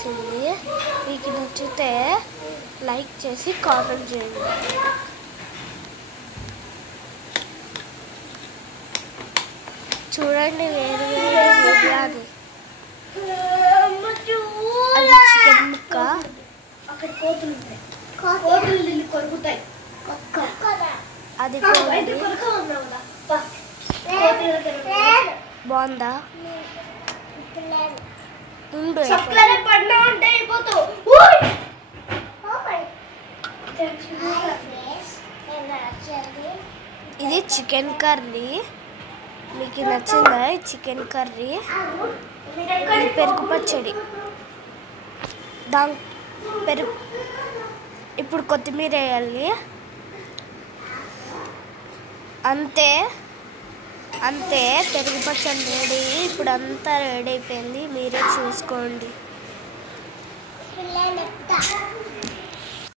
వచ్చేసింది. మీకు నచ్చితే లైక్ చేసి కామెంట్ చేయండి. చూడండి వేరు వేరు బిర్యానీ. అది చికెన్ ముక్క. అది బాగుందా? ఇది చికెన్ కర్రీ. మీకు నచ్చిందా ఈ చికెన్ కర్రీ? ఇది పెరుగు పచ్చడి. పెరుగు ఇప్పుడు కొత్తిమీర వేయాలి. అంతే అంతే పెరుగు పచ్చడి రెడీ. ఇప్పుడు అంతా రెడీ అయిపోయింది. మీరే చూసుకోండి.